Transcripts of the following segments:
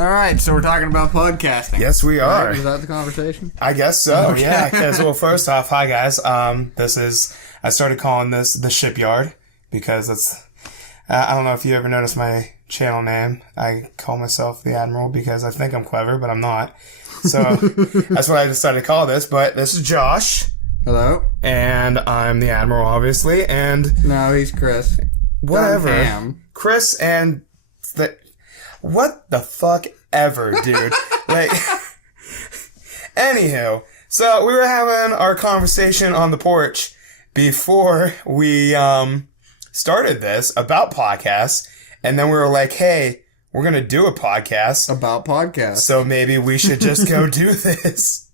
All right, so we're talking about podcasting. Yes, we are. Right? Was that the conversation? I guess so, Okay. yeah. Well, first off, hi guys. I started calling this the Shipyard because it's, I don't know if you ever noticed my channel name. I call myself the Admiral because I think I'm clever, but I'm not. So that's what I decided to call this. But this is Josh. Hello? And I'm the Admiral, obviously. And No, he's Chris. whatever. Damn. Chris and the... What the fuck ever, dude. Like... Anywho, so we were having our conversation on the porch before we started this about podcasts, and then we were like, hey, we're going to do a podcast. About podcasts. So maybe we should just go do this.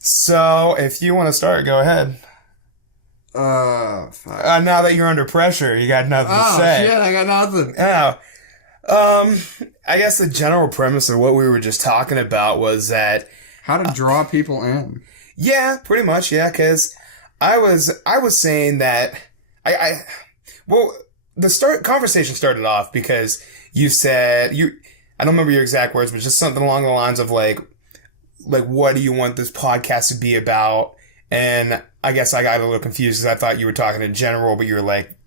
So if you want to start, go ahead. Fuck. Now that you're under pressure, you got nothing to say. Oh, shit, I got nothing. Yeah. I guess the general premise of what we were just talking about was that... How to draw people in. Yeah, pretty much, yeah, because I was saying that... Well, the conversation started off because you said... I don't remember your exact words, but just something along the lines of like, what do you want this podcast to be about? And I guess I got a little confused because I thought you were talking in general, but you were like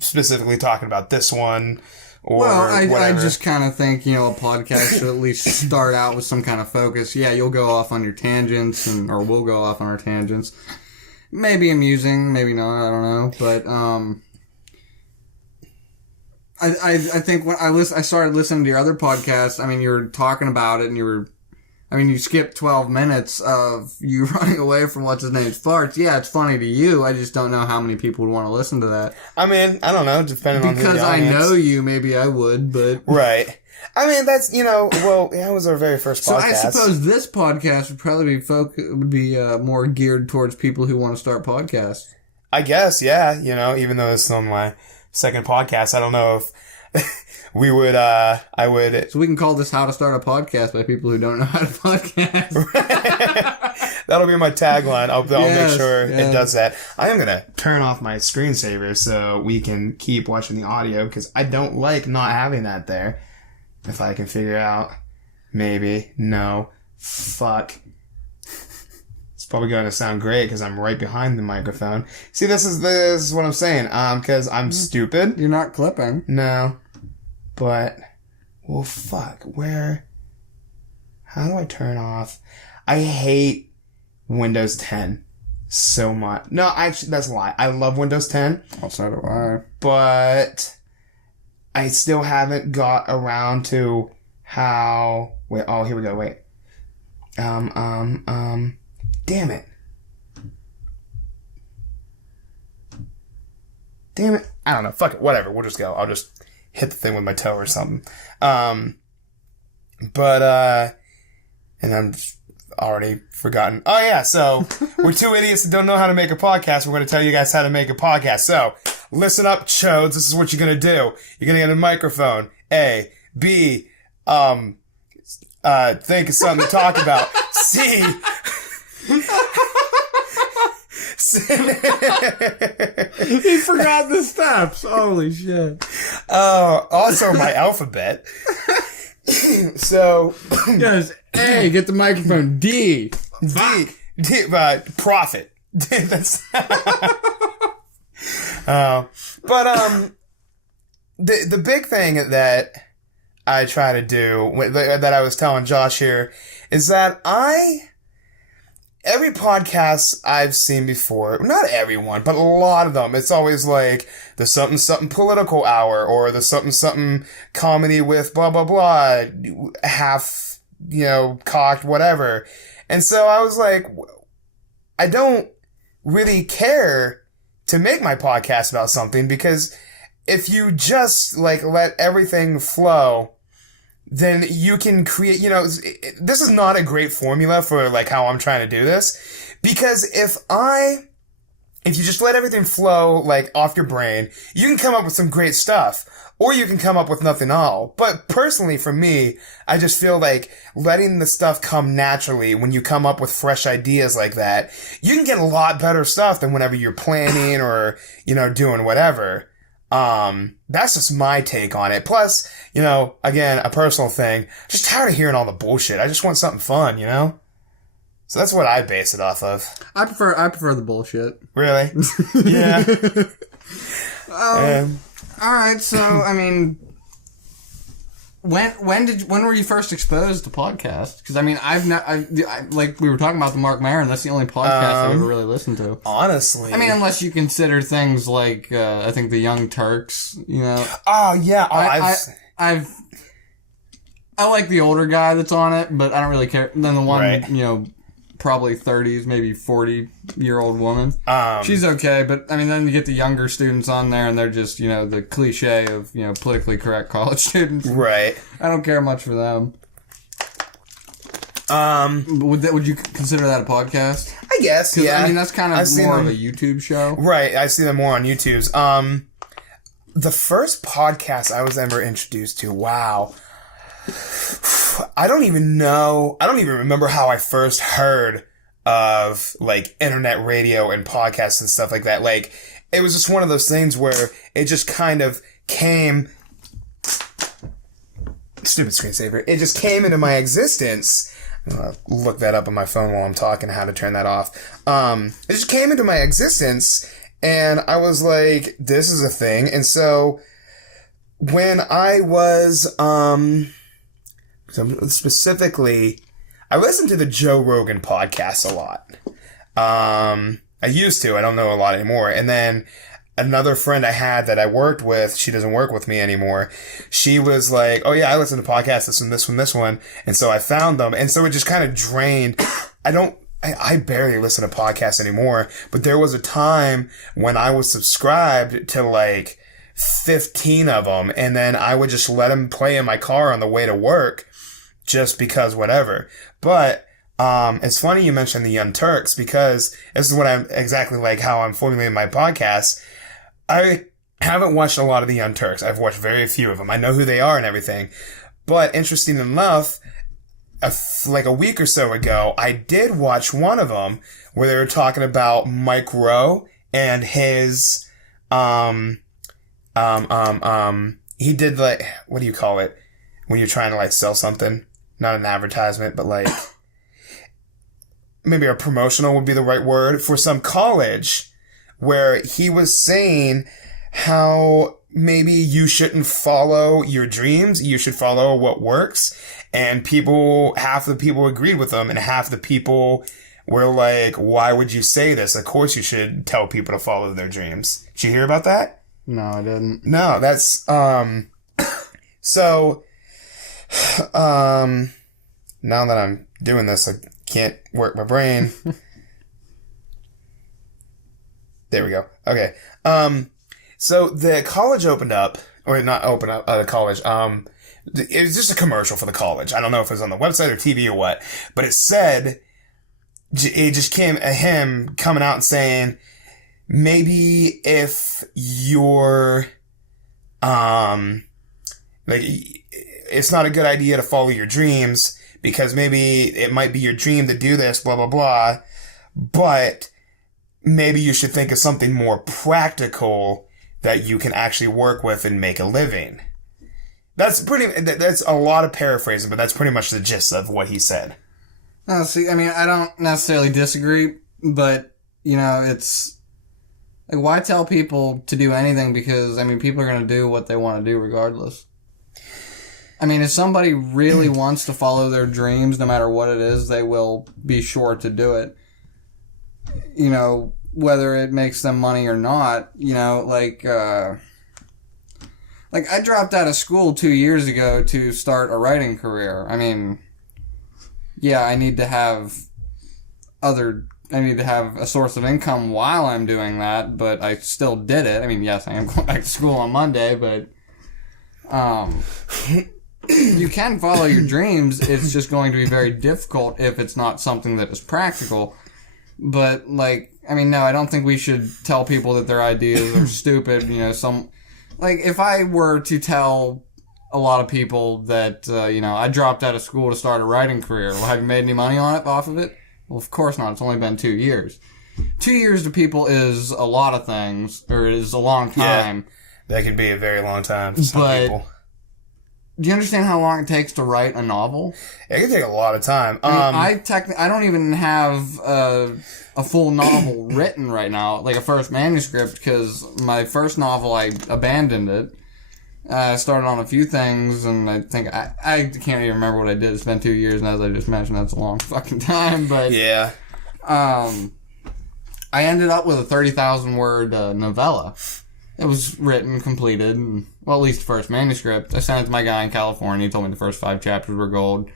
specifically talking about this one or Well, I just kind of think, a podcast should at least start out with some kind of focus. Yeah, you'll go off on your tangents, or we'll go off on our tangents. Maybe amusing, maybe not, I don't know. But, I think when I started listening to your other podcasts, I mean, you were talking about it and you skipped 12 minutes of you running away from what's-his-name's farts. Yeah, it's funny to you. I just don't know how many people would want to listen to that. I mean, I don't know, depending on who the Because I audience. know you, maybe I would, but... Right. I mean, that's, it was our very first podcast. So I suppose this podcast would probably be more geared towards people who want to start podcasts. I guess, yeah. Even though this is on my second podcast, I don't know if we would, I would... So we can call this How to Start a Podcast by people who don't know how to podcast. That'll be my tagline. I'll Yes, make sure yeah. it does that. I am going to turn off my screensaver so we can keep watching the audio because I don't like not having that there. If I can figure out, maybe, no, fuck. It's probably going to sound great because I'm right behind the microphone. See, this is what I'm saying. Because I'm stupid. You're not clipping. No. But, well, fuck. How do I turn off? I hate Windows 10 so much. No, actually, that's a lie. I love Windows 10. Also do I. But I still haven't got around to how... Wait, oh, here we go. Wait. Damn it. Damn it. I don't know. Fuck it. Whatever. We'll just go. I'll just hit the thing with my toe or something. And I'm just already forgotten. Oh, yeah. So we're two idiots that don't know how to make a podcast. We're going to tell you guys how to make a podcast. So listen up, chodes. This is what you're going to do. You're going to get a microphone. A. B. Think of something to talk about. C. He forgot the steps. Holy shit. Also my alphabet. So Yes. A, get the microphone. D. D, profit. That's the big thing that I try to do that I was telling Josh here is that every podcast I've seen before, not everyone, but a lot of them, it's always like the something something political hour or the something something comedy with blah blah blah, half, cocked, whatever. And so I was like, I don't really care to make my podcast about something because if you just let everything flow, then you can create, this is not a great formula for how I'm trying to do this, because if you just let everything flow off your brain, you can come up with some great stuff, or you can come up with nothing at all. But personally for me, I just feel like letting the stuff come naturally when you come up with fresh ideas like that, you can get a lot better stuff than whenever you're planning or, doing whatever. That's just my take on it. Plus, you know, again, a personal thing, just tired of hearing all the bullshit. I just want something fun, you know? So that's what I base it off of. I prefer the bullshit. Really? Yeah. All right, so I mean, when were you first exposed to podcasts? Because I mean, like we were talking about the Mark Maron. That's the only podcast I've ever really listened to. Honestly, I mean, unless you consider things like I think the Young Turks. You know. Oh yeah. I like the older guy that's on it, but I don't really care. Then the one, right. You know, probably 30s, maybe 40-year-old woman. She's okay, but I mean, then you get the younger students on there, and they're just, you know, the cliche of, you know, politically correct college students. Right. I don't care much for them. Would you consider that a podcast? I guess. Yeah. I mean, that's kind of more of a YouTube show. Right. I see them more on YouTube's. The first podcast I was ever introduced to. Wow. I don't even know. I don't even remember how I first heard of, like, internet radio and podcasts and stuff like that. Like, it was just one of those things where it just kind of came... Stupid screensaver. It just came into my existence. I'm gonna look that up on my phone while I'm talking, how to turn that off. It just came into my existence, and I was like, this is a thing. And so, when I was... specifically, I listen to the Joe Rogan podcast a lot. I used to. I don't know a lot anymore. And then another friend I had that I worked with, she doesn't work with me anymore. She was like, oh yeah, I listen to podcasts, this one. And so I found them. And so it just kind of drained. I barely listen to podcasts anymore. But there was a time when I was subscribed to like 15 of them. And then I would just let them play in my car on the way to work. Just because whatever. But it's funny you mentioned the Young Turks, because this is what I'm exactly like how I'm formulating my podcast. I haven't watched a lot of the Young Turks. I've watched very few of them. I know who they are and everything. But interesting enough, like a week or so ago, I did watch one of them where they were talking about Mike Rowe and his he did, like, what do you call it when you're trying to, like, sell something? Not an advertisement, but like maybe a promotional would be the right word for some college, where he was saying how maybe you shouldn't follow your dreams. You should follow what works. And half the people agreed with him, and half the people were like, why would you say this? Of course you should tell people to follow their dreams. Did you hear about that? No, I didn't. No, that's, so, now that I'm doing this, I can't work my brain. There we go. Okay. So the college opened up, or not open up, the college, it was just a commercial for the college. I don't know if it was on the website or TV or what, but it said, it just came him coming out and saying, maybe if you're, like, it's not a good idea to follow your dreams, because maybe it might be your dream to do this, blah, blah, blah, but maybe you should think of something more practical that you can actually work with and make a living. That's a lot of paraphrasing, but that's pretty much the gist of what he said. See, I mean, I don't necessarily disagree, but, you know, it's, like, why tell people to do anything? Because, I mean, people are going to do what they want to do regardless. I mean, if somebody really wants to follow their dreams, no matter what it is, they will be sure to do it. You know, whether it makes them money or not, you know, like I dropped out of school 2 years ago to start a writing career. I mean, yeah, I need to have a source of income while I'm doing that, but I still did it. I mean, yes, I am going back to school on Monday, but, you can follow your dreams. It's just going to be very difficult if it's not something that is practical. But, like, I mean, no, I don't think we should tell people that their ideas are stupid. You know, if I were to tell a lot of people that, you know, I dropped out of school to start a writing career, well, have you made any money off of it? Well, of course not. It's only been 2 years. 2 years to people is a lot of things, or is a long time. That could be a very long time for some people. Do you understand how long it takes to write a novel? It can take a lot of time. I don't even have a full novel written right now, like a first manuscript, because my first novel, I abandoned it. I started on a few things, and I think I can't even remember what I did. It's been 2 years, and as I just mentioned, that's a long fucking time. But yeah, I ended up with a 30,000 word novella. It was written, completed, and, well, at least the first manuscript. I sent it to my guy in California. He told me the first 5 chapters were gold.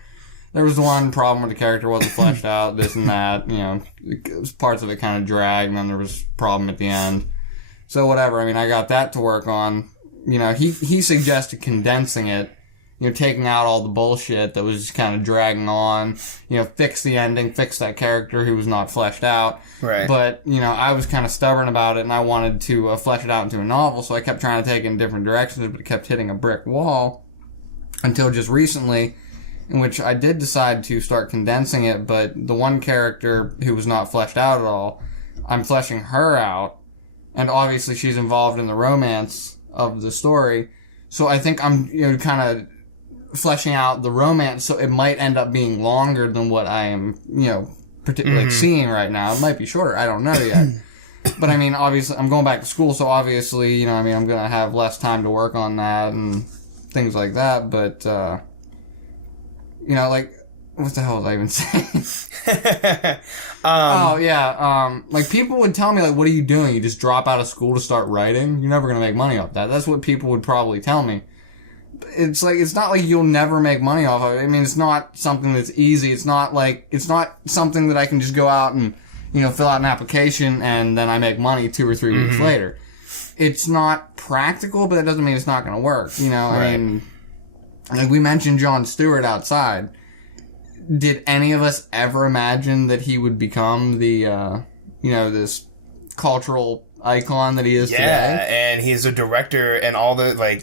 There was one problem where the character wasn't fleshed out, this and that. You know, parts of it kind of dragged, and then there was a problem at the end. So whatever. I mean, I got that to work on. You know, he suggested condensing it. You know, taking out all the bullshit that was just kind of dragging on. You know, fix the ending, fix that character who was not fleshed out. Right. But, you know, I was kind of stubborn about it, and I wanted to flesh it out into a novel, so I kept trying to take it in different directions, but it kept hitting a brick wall until just recently, in which I did decide to start condensing it, but the one character who was not fleshed out at all, I'm fleshing her out, and obviously she's involved in the romance of the story, so I think I'm, you know, kind of fleshing out the romance, so it might end up being longer than what I am, you know, particularly seeing right now. It might be shorter. I don't know yet. But I mean, obviously, I'm going back to school, so obviously, you know, I mean, I'm going to have less time to work on that and things like that. But, you know, like, what the hell was I even saying? Oh, yeah. Like, people would tell me, like, what are you doing? You just drop out of school to start writing? You're never going to make money off that. That's what people would probably tell me. It's like, it's not like you'll never make money off of it. I mean, it's not something that's easy. It's not something that I can just go out and, you know, fill out an application and then I make money 2 or 3 weeks later. It's not practical, but that doesn't mean it's not going to work. You know, Right. I mean, like we mentioned Jon Stewart outside. Did any of us ever imagine that he would become the, you know, this cultural icon that he is today? Yeah, and he's a director and all the, like,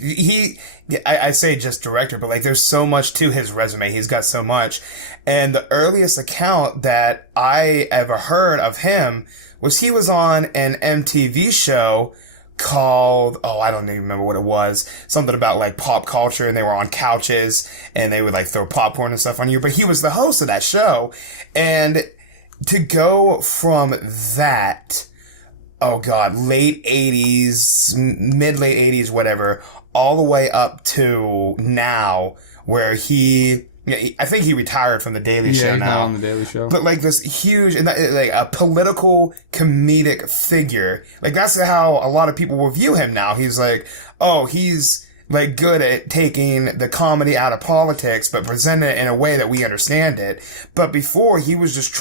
I say just director, but, like, there's so much to his resume. He's got so much. And the earliest account that I ever heard of him was he was on an MTV show called, I don't even remember what it was. Something about, like, pop culture, and they were on couches, and they would, like, throw popcorn and stuff on you. But he was the host of that show. And to go from that, late 80s, mid-late 80s, whatever, all the way up to now, where I think he retired from The Daily Show now. Yeah, he's not on The Daily Show. But, like, this huge, like, a political comedic figure. Like, that's how a lot of people will view him now. He's like, he's, like, good at taking the comedy out of politics, but presenting it in a way that we understand it. But before, he was just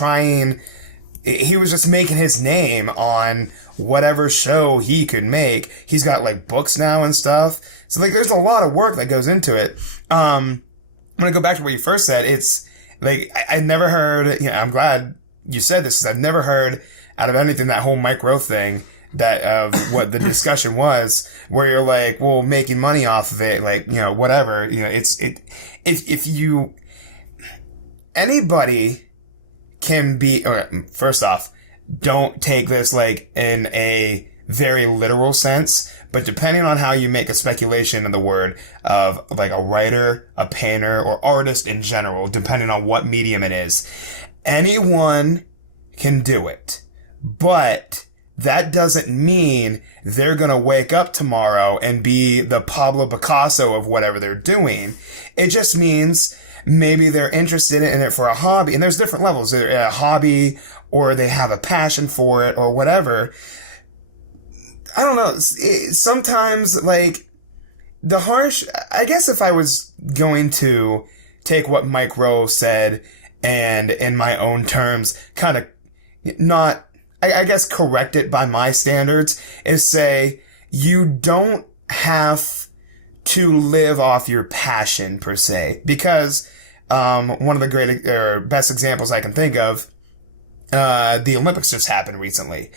making his name on whatever show he could make. He's got, like, books now and stuff. So, like, there's a lot of work that goes into it. I'm gonna go back to what you first said. It's, like, I never heard, you know, I'm glad you said this, because I've never heard out of anything that whole Mike Rowe thing, that, of what the discussion was, where you're like, well, making money off of it, like, you know, whatever, you know, anybody can be, first off, don't take this, like, in a very literal sense, but depending on how you make a speculation of the word of, like, a writer, a painter, or artist in general, depending on what medium it is, anyone can do it. But that doesn't mean they're gonna wake up tomorrow and be the Pablo Picasso of whatever they're doing. It just means maybe they're interested in it for a hobby, and there's different levels. They're a hobby, or they have a passion for it, or whatever. I don't know. Sometimes, like, I guess if I was going to take what Mike Rowe said and in my own terms, kind of not, I guess, correct it by my standards, is say, you don't have to live off your passion, per se. Because, one of the best examples I can think of, the Olympics just happened recently.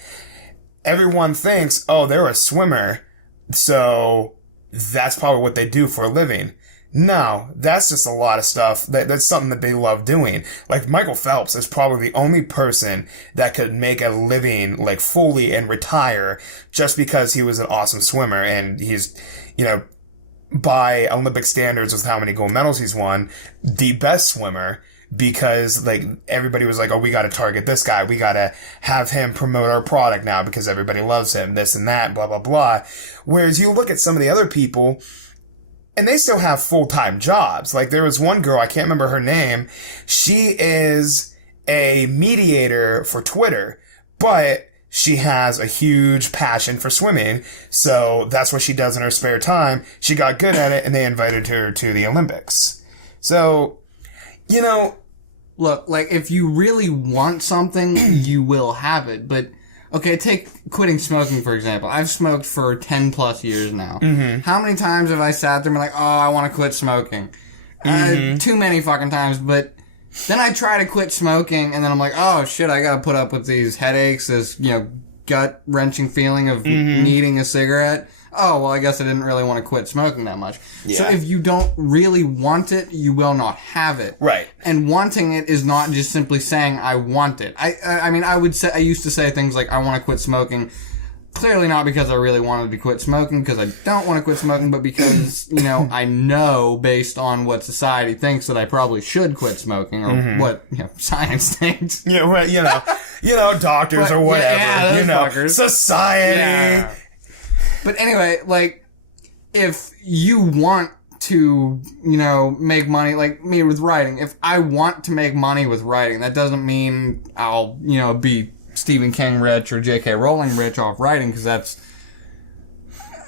Everyone thinks, they're a swimmer, so that's probably what they do for a living. No, that's just a lot of stuff. That's something that they love doing. Like, Michael Phelps is probably the only person that could make a living, like, fully and retire just because he was an awesome swimmer. And he's, you know, by Olympic standards with how many gold medals he's won, the best swimmer. Because, like, everybody was like, oh, we gotta target this guy. We gotta have him promote our product now because everybody loves him, this and that, blah, blah, blah. Whereas you look at some of the other people, and they still have full-time jobs. Like, there was one girl, I can't remember her name. She is a mediator for Twitter, but she has a huge passion for swimming. So that's what she does in her spare time. She got good at it, and they invited her to the Olympics. So, you know, look, like, if you really want something, you will have it. But, okay, take quitting smoking, for example. I've smoked for 10 plus years now. Mm-hmm. How many times have I sat there and been like, oh, I want to quit smoking? Too many fucking times. But then I try to quit smoking, and then I'm like, oh, shit, I got to put up with these headaches, this, you know, gut-wrenching feeling of needing a cigarette. Oh, well, I guess I didn't really want to quit smoking that much. Yeah. So if you don't really want it, you will not have it. Right. And wanting it is not just simply saying, I want it. I mean, I used to say things like, I want to quit smoking. Clearly not because I really wanted to quit smoking, because I don't want to quit smoking, but because, you know, I know based on what society thinks that I probably should quit smoking, or what, you know, science thinks. Yeah, well, you know, doctors or whatever, yeah, you know, fuckers. society. Yeah. But anyway, like, if you want to, you know, make money, like me with writing, if I want to make money with writing, that doesn't mean I'll, you know, be Stephen King rich or J.K. Rowling rich off writing, because that's,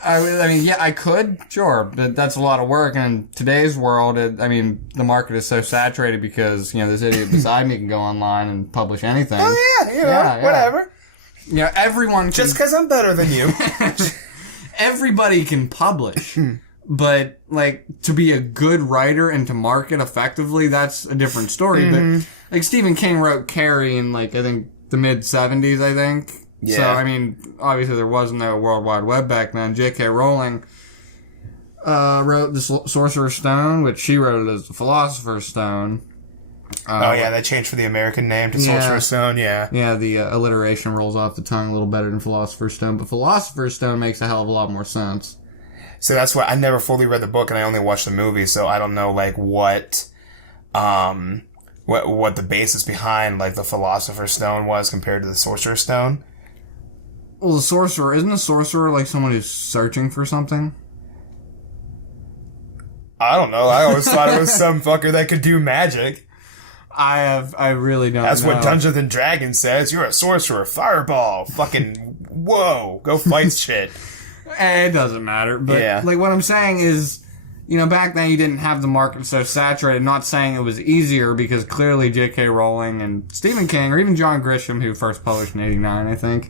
I mean, yeah, I could, sure, but that's a lot of work, and in today's world, I mean, the market is so saturated because, you know, this idiot beside me can go online and publish anything. Oh, yeah, you know, whatever. Yeah, everyone can... Just because I'm better than you. Everybody can publish, but, like, to be a good writer and to market effectively, that's a different story. But, like, Stephen King wrote Carrie in, like, I think, the mid-70s, I think. Yeah. So, I mean, obviously there was no World Wide Web back then. J.K. Rowling wrote The Sorcerer's Stone, which she wrote it as The Philosopher's Stone. They changed for the American name to Sorcerer's Stone, yeah. Yeah, the alliteration rolls off the tongue a little better than Philosopher's Stone, but Philosopher's Stone makes a hell of a lot more sense. So that's why I never fully read the book, and I only watched the movie, so I don't know, like, what the basis behind, like, the Philosopher's Stone was compared to the Sorcerer's Stone. Well, isn't a sorcerer like someone who's searching for something? I don't know, I always thought it was some fucker that could do magic. I really don't know. That's what Dungeons and Dragons says. You're a sorcerer. Fireball. Fucking, whoa. Go fight shit. It doesn't matter. But, like, what I'm saying is, you know, back then you didn't have the market so saturated. Not saying it was easier, because clearly J.K. Rowling and Stephen King, or even John Grisham, who first published in 89, I think,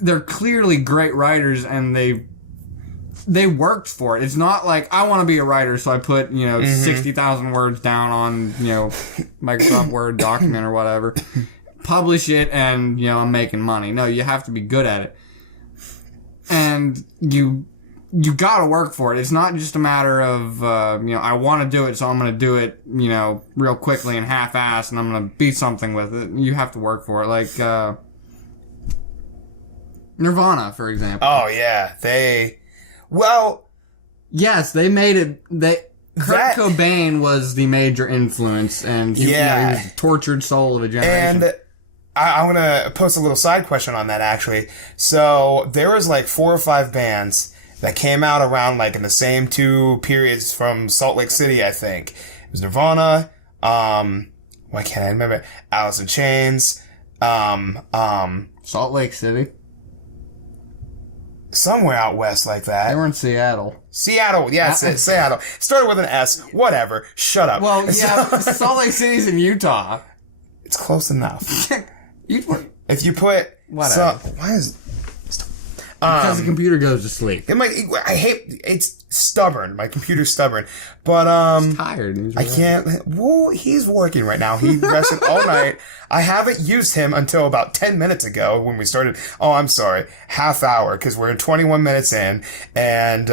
they're clearly great writers, and they worked for it. It's not like, I want to be a writer, so I put, you know, 60,000 words down on, you know, Microsoft Word document or whatever, publish it, and, you know, I'm making money. No, you have to be good at it. And you gotta work for it. It's not just a matter of, you know, I want to do it, so I'm gonna do it, you know, real quickly and half-assed, and I'm gonna beat something with it. You have to work for it. Like, Nirvana, for example. Oh, yeah. Well, yes, they made it. Kurt Cobain was the major influence, and he was the tortured soul of a generation. And I'm gonna post a little side question on that, actually. So there was like 4 or 5 bands that came out around like in the same 2 periods from Salt Lake City, I think. It was Nirvana. Why can't I remember? Alice in Chains. Salt Lake City. Somewhere out west like that. They were in Seattle. Seattle, yes, Seattle. Started with an S. Whatever. Shut up. Well, yeah, Salt Lake City's in Utah. It's close enough. If you put... Whatever. Why is... Because the computer goes to sleep. It's stubborn. My computer's stubborn. But, He's tired. I can't... Well, he's working right now. He rested all night. I haven't used him until about 10 minutes ago when we started. Oh, I'm sorry. Half hour, because we're 21 minutes in. And,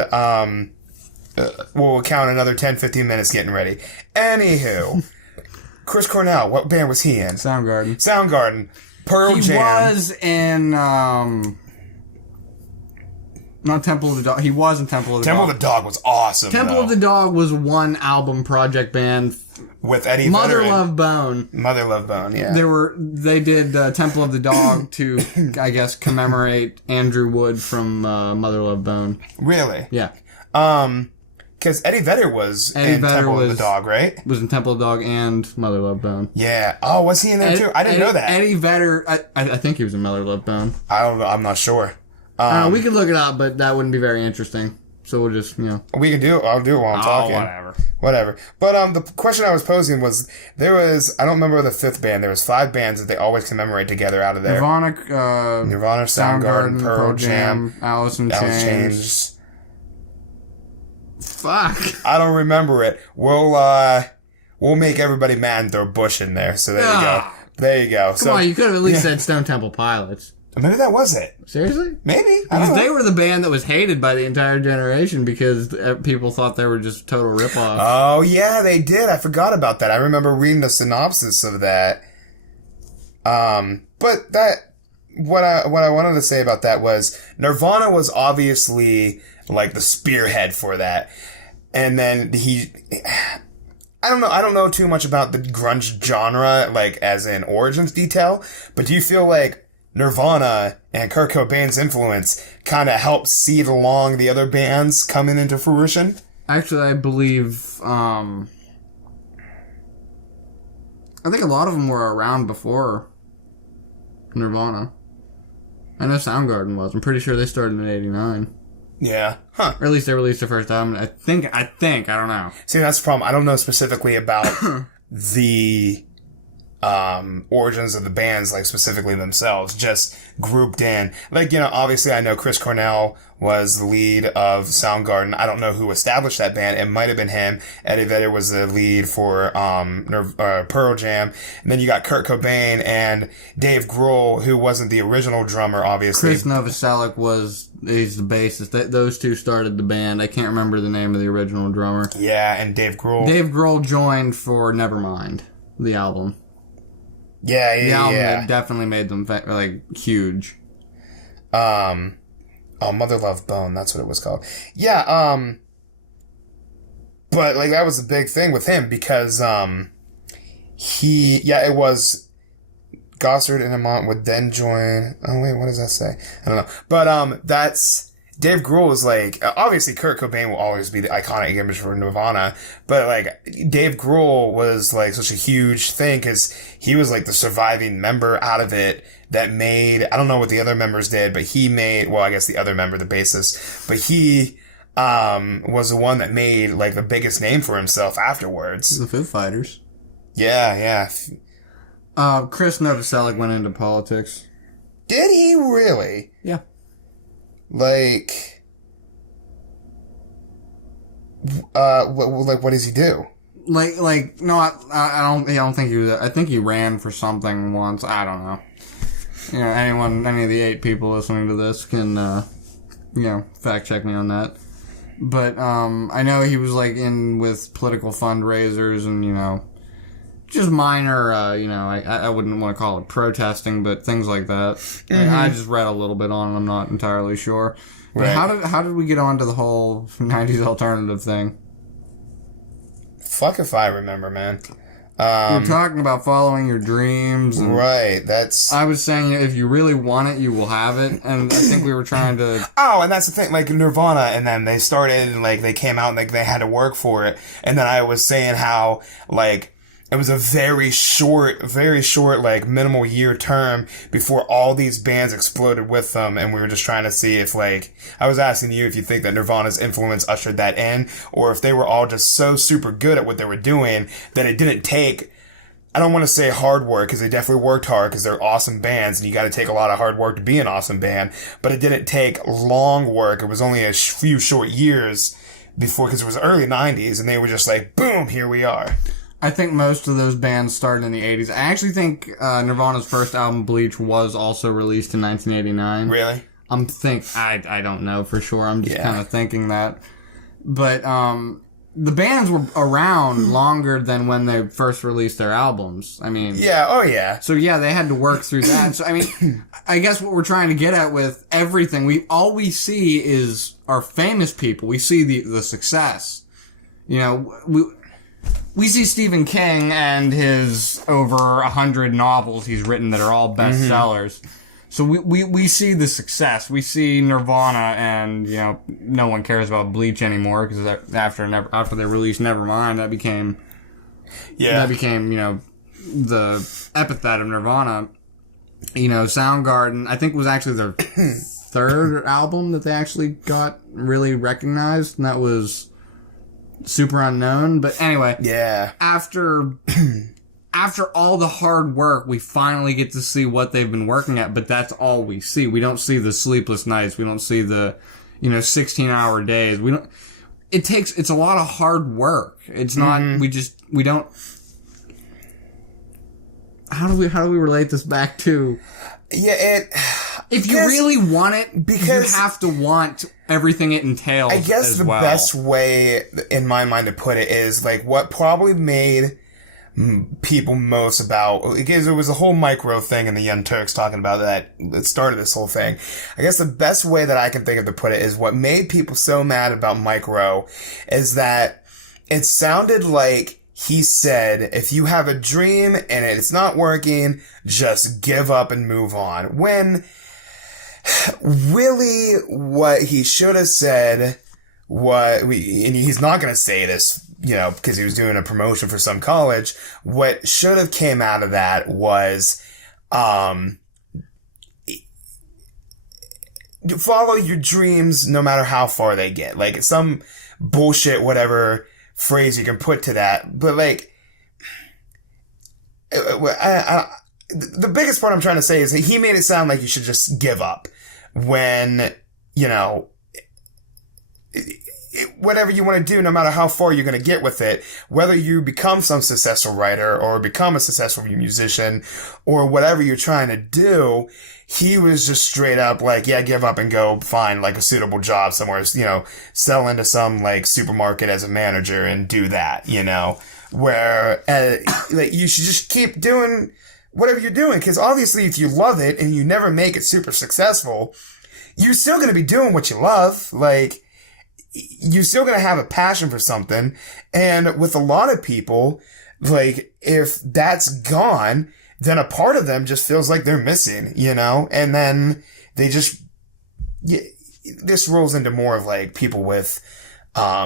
we'll count another 10, 15 minutes getting ready. Anywho, Chris Cornell, what band was he in? Soundgarden. Soundgarden. Pearl Jam. He was in, not Temple of the Dog. He was in Temple of the Dog. Temple of the Dog was awesome, Temple of the Dog was one album project band. With Eddie Mother Vedder Love Bone. Mother Love Bone, yeah. They did Temple of the Dog to, I guess, commemorate Andrew Wood from Mother Love Bone. Really? Yeah. Because Eddie Vedder was in Temple of the Dog, right? Was in Temple of the Dog and Mother Love Bone. Yeah. Oh, was he in there too? I didn't know that. Eddie Vedder, I think he was in Mother Love Bone. I don't know. I'm not sure. We could look it up, but that wouldn't be very interesting. So we'll just, We can do it. I'll do it while I'm talking. Whatever. But the question I was posing was, I don't remember the fifth band. There was 5 bands that they always commemorate together out of there. Nirvana, Soundgarden, Pearl Jam, Alice in Chains. Fuck. I don't remember it. We'll make everybody mad and throw Bush in there. So there you go. There you go. Come on, you could have at least said Stone Temple Pilots. Maybe that was it. Seriously? Maybe. Because they were the band that was hated by the entire generation because people thought they were just total ripoff. Oh, yeah, they did. I forgot about that. I remember reading the synopsis of that. But what I wanted to say about that was Nirvana was obviously like the spearhead for that. And then I don't know too much about the grunge genre, like as in origins detail, but do you feel like Nirvana and Kurt Cobain's influence kind of helped seed along the other bands coming into fruition? Actually, I believe, I think a lot of them were around before Nirvana. I know Soundgarden was. I'm pretty sure they started in 89. Yeah. Huh. Or at least they released their first album. I think, I don't know. See, that's the problem. I don't know specifically about the origins of the bands, like specifically themselves, just grouped in. Like, obviously I know Chris Cornell was the lead of Soundgarden. I don't know who established that band. It might have been him. Eddie Vedder was the lead for Pearl Jam. And then you got Kurt Cobain and Dave Grohl, who wasn't the original drummer, obviously. Chris Novoselic he's the bassist. Those two started the band. I can't remember the name of the original drummer. Yeah, and Dave Grohl. Dave Grohl joined for Nevermind, the album. Yeah. The album definitely made them huge. Mother Love Bone, that's what it was called. Yeah, but that was the big thing with him because it was Gossard and Amont would then join. Oh wait, what does that say? I don't know. But that's Dave Grohl is obviously Kurt Cobain will always be the iconic image for Nirvana, but Dave Grohl was such a huge thing because he was the surviving member out of it that made, I don't know what the other members did, but he made, I guess the other member, the bassist, but he was the one that made the biggest name for himself afterwards. The Foo Fighters. Yeah. Chris Novoselic went into politics. Did he really? Yeah. What does he do? No, I don't think he was. I think he ran for something once. I don't know. Any of the 8 people listening to this can, fact check me on that. But, I know he was, in with political fundraisers and, just minor, I wouldn't want to call it protesting, but things like that. Mm-hmm. I just read a little bit on it. I'm not entirely sure. But right. How did we get onto the whole 90s alternative thing? Fuck if I remember, man. You're talking about following your dreams. And right, I was saying if you really want it, you will have it. And I think we were trying to... Oh, and that's the thing. Nirvana, and then they started, and they came out, and they had to work for it. And then I was saying how, it was a very short, minimal year term before all these bands exploded with them, and we were just trying to see if, I was asking you if you think that Nirvana's influence ushered that in, or if they were all just so super good at what they were doing that it didn't take, I don't want to say hard work, because they definitely worked hard, because they're awesome bands, and you got to take a lot of hard work to be an awesome band, but it didn't take long work. It was only a few short years before, because it was early 90s, and they were just boom, here we are. I think most of those bands started in the 80s. I actually think Nirvana's first album, Bleach, was also released in 1989. Really? I don't know for sure. I'm just kind of thinking that. But the bands were around longer than when they first released their albums. I mean... Yeah, oh yeah. So yeah, they had to work through that. So I mean, I guess what we're trying to get at with everything, all we see is our famous people. We see the success. You know, we see Stephen King and his over 100 novels he's written that are all bestsellers. So we see the success. We see Nirvana, and you know, no one cares about Bleach anymore because after they released Nevermind, that became you know, the epithet of Nirvana. You know, Soundgarden, I think, was actually their third album that they actually got really recognized, and that was Super Unknown. But anyway, yeah, after all the hard work, we finally get to see what they've been working at, but that's all we see. We don't see the sleepless nights. We don't see the, you know, 16-hour days. It's a lot of hard work. It's not, we don't, how do we relate this back to? Yeah, if you really want it, because you have to want everything it entails. I guess the best way, in my mind, to put it is, like, what probably made people most about, because it was a whole Mike Rowe thing and the Young Turks talking about that started this whole thing. I guess the best way that I can think of to put it is what made people so mad about Mike Rowe is that it sounded like he said, if you have a dream and it's not working, just give up and move on. When really what he should have said, and he's not going to say this, you know, because he was doing a promotion for some college. What should have came out of that was, follow your dreams no matter how far they get. Like, some bullshit, whatever phrase you can put to that. But, like, the biggest part I'm trying to say is that he made it sound like you should just give up when, you know, whatever you want to do, no matter how far you're going to get with it, whether you become some successful writer or become a successful musician or whatever you're trying to do, he was just straight up like, yeah, give up and go find like a suitable job somewhere, you know, sell into some like supermarket as a manager and do that, you know, where like you should just keep doing whatever you're doing. Cause obviously if you love it and you never make it super successful, you're still going to be doing what you love. Like, you're still going to have a passion for something. And with a lot of people, like, if that's gone, then a part of them just feels like they're missing, you know? And then they just, this rolls into more of like people with,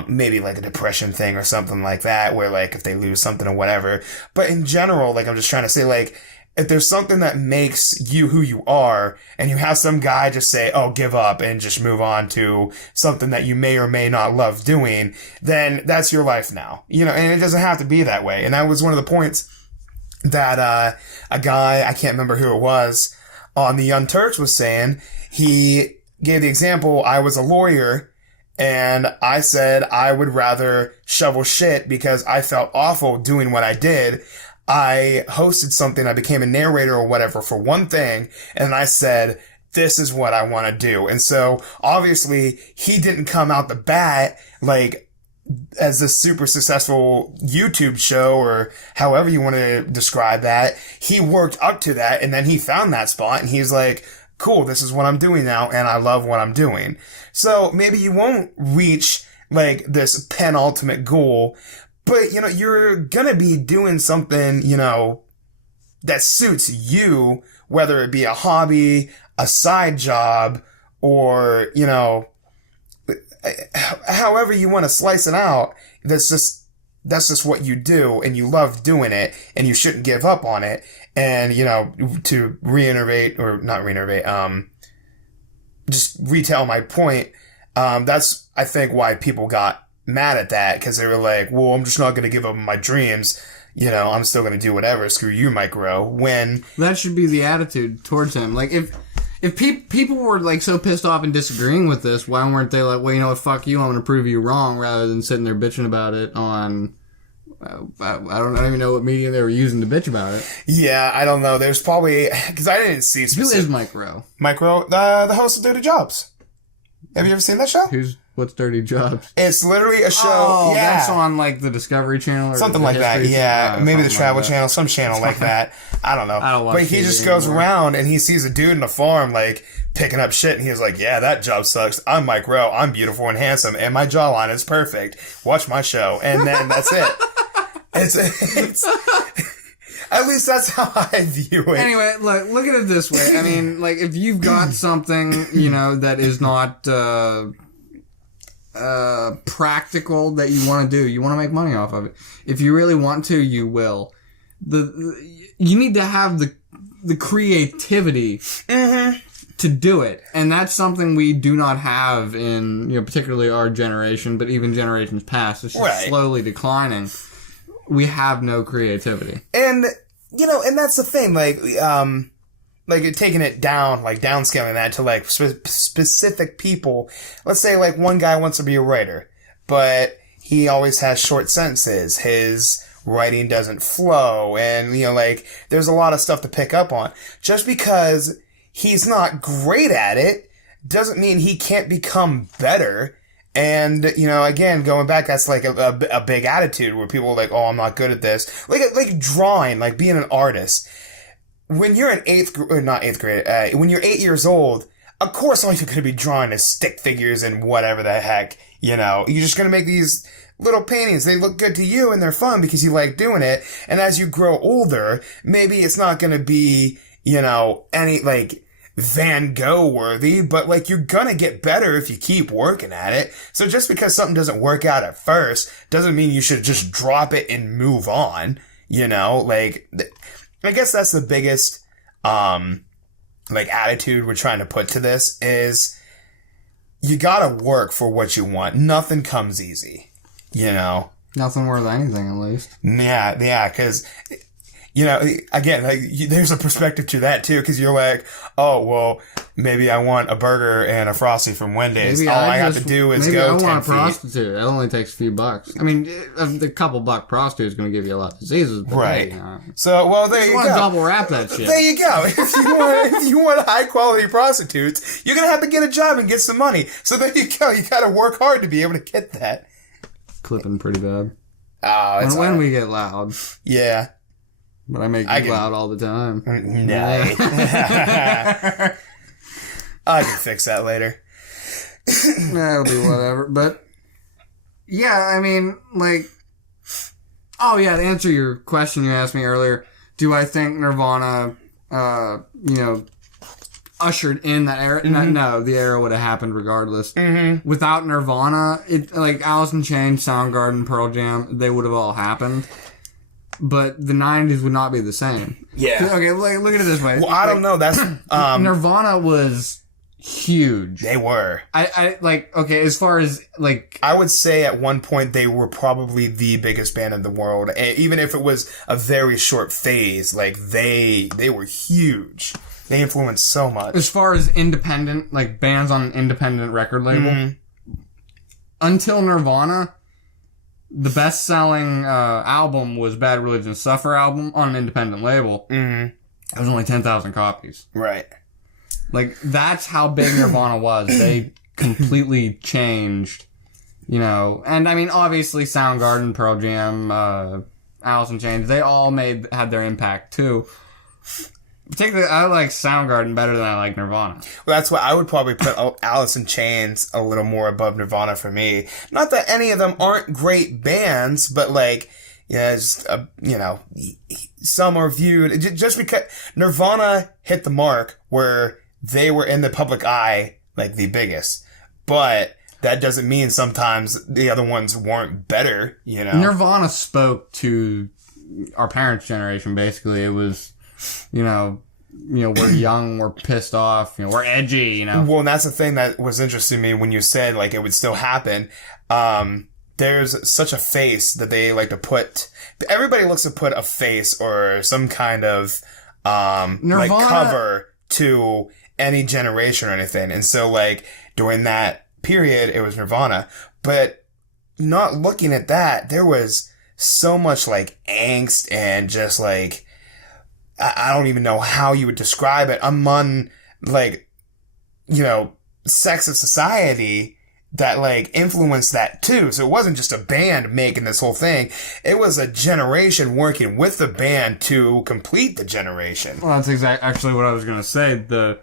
maybe like a depression thing or something like that, where like if they lose something or whatever. But in general, like, I'm just trying to say, like, if there's something that makes you who you are and you have some guy just say, oh, give up and just move on to something that you may or may not love doing, then that's your life now, you know, and it doesn't have to be that way. And that was one of the points that, a guy, I can't remember who it was, on the Young Turks was saying. He gave the example, I was a lawyer and I said I would rather shovel shit because I felt awful doing what I did. I hosted something, I became a narrator or whatever for one thing, and I said, this is what I want to do. And so, obviously, he didn't come out the bat, like, as this super successful YouTube show, or however you want to describe that. He worked up to that, and then he found that spot, and he's like, cool, this is what I'm doing now, and I love what I'm doing. So, maybe you won't reach, like, this penultimate goal, but, you know, you're gonna be doing something, you know, that suits you, whether it be a hobby, a side job, or, you know, however you want to slice it out. That's just what you do, and you love doing it, and you shouldn't give up on it. And, you know, to just retell my point, that's, I think, why people got mad at that, because they were like, well, I'm just not going to give up on my dreams. You know, I'm still going to do whatever. Screw you, Mike Rowe. When that should be the attitude towards him. Like, if people were like so pissed off and disagreeing with this, why weren't they like, well, you know what, fuck you, I'm going to prove you wrong, rather than sitting there bitching about it on, I don't even know what medium they were using to bitch about it. Yeah, I don't know. There's probably, because I didn't see specific. Who is Mike Rowe? Mike Rowe, the host of Dirty Jobs. Have you ever seen that show? What's Dirty Jobs? It's literally a show. Oh, yeah. That's on like the Discovery Channel or something like that. Yeah, maybe the Travel Channel, some channel like that. I don't know. I don't watch but he TV just goes anymore. around and he sees a dude in a farm like picking up shit, and he's like, "Yeah, that job sucks. I'm Mike Rowe. I'm beautiful and handsome, and my jawline is perfect. Watch my show." And then that's it. It's at least that's how I view it. Anyway, look at it this way. I mean, like, if you've got something, you know, that is not practical that you want to do, you want to make money off of it. If you really want to, you will. You need to have the creativity to do it, and that's something we do not have in, you know, particularly our generation, but even generations past. It's just slowly declining. We have no creativity. And, you know, and that's the thing, like taking it down, like downscaling that to like specific people. Let's say like one guy wants to be a writer, but he always has short sentences. His writing doesn't flow, and, you know, like there's a lot of stuff to pick up on. Just because he's not great at it doesn't mean he can't become better. And, you know, again, going back, that's like a big attitude where people are like, "Oh, I'm not good at this." Like drawing, like being an artist. When you're in when you're 8 years old, of course all you're going to be drawing is stick figures and whatever the heck, you know. You're just going to make these little paintings. They look good to you and they're fun because you like doing it. And as you grow older, maybe it's not going to be, you know, any, like, Van Gogh worthy, but like you're gonna get better if you keep working at it. So just because something doesn't work out at first doesn't mean you should just drop it and move on, you know. Like, I guess that's the biggest like attitude we're trying to put to this is you gotta work for what you want. Nothing comes easy, you know. Nothing worth anything, at least. Yeah, because, you know, again, like, there's a perspective to that, too, because you're like, "Oh, well, maybe I want a burger and a Frosty from Wendy's. All I have to do is go 10 feet. Maybe I want a prostitute. It only takes a few bucks. I mean, a couple buck prostitute is going to give you a lot of diseases. But right. Hey, you know, so, well, there you go. You want to double wrap that shit. There you go. If you want high-quality prostitutes, you're going to have to get a job and get some money. So there you go. You got to work hard to be able to get that. Clipping pretty bad. Oh, it's when we get loud. Yeah. But I make you loud all the time. No. I can fix that later. That'll be whatever. But, yeah, I mean, like... Oh, yeah, to answer your question you asked me earlier, do I think Nirvana, you know, ushered in that era? Mm-hmm. No, the era would have happened regardless. Mm-hmm. Without Nirvana, like Alice in Chains, Soundgarden, Pearl Jam, they would have all happened. But the 90s would not be the same. Yeah. Okay, look at it this way. Well, I don't know. That's Nirvana was huge. They were. I like, okay, as far as, like... I would say at one point they were probably the biggest band in the world. Even if it was a very short phase, like, they were huge. They influenced so much. As far as independent, like, bands on an independent record label, until Nirvana... The best-selling album was Bad Religion Suffer album on an independent label. Mm-hmm. It was only 10,000 copies. Right. Like, that's how big Nirvana was. They completely changed, you know. And, I mean, obviously, Soundgarden, Pearl Jam, Alice in Chains, they all had their impact, too. Particularly, I like Soundgarden better than I like Nirvana. Well, that's why I would probably put Alice in Chains a little more above Nirvana for me. Not that any of them aren't great bands, but like, yeah, just, you know, some are viewed just because Nirvana hit the mark where they were in the public eye like the biggest, but that doesn't mean sometimes the other ones weren't better. You know, Nirvana spoke to our parents' generation. Basically, it was. You know, we're young, we're pissed off, you know, we're edgy, you know. Well, and that's the thing that was interesting to me when you said, like, it would still happen. There's such a face that they like to put... Everybody looks to put a face or some kind of, like, cover to any generation or anything. And so, like, during that period, it was Nirvana. But not looking at that, there was so much, like, angst and just, like... I don't even know how you would describe it. Among, like, you know, sects of society that, like, influenced that too. So it wasn't just a band making this whole thing. It was a generation working with the band to complete the generation. Well, that's actually what I was going to say. The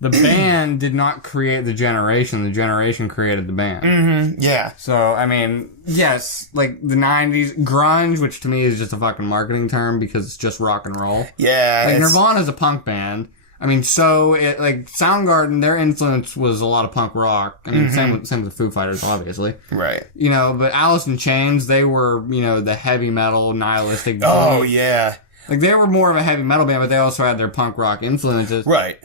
band did not create the generation. The generation created the band. Mm-hmm. Yeah. So, I mean, yes, like the 90s, grunge, which to me is just a fucking marketing term because it's just rock and roll. Yeah. Like, Nirvana's a punk band. I mean, like, Soundgarden, their influence was a lot of punk rock. I mean, same with the Foo Fighters, obviously. Right. You know, but Alice in Chains, they were, you know, the heavy metal, nihilistic. Oh, yeah. Like, they were more of a heavy metal band, but they also had their punk rock influences. Right.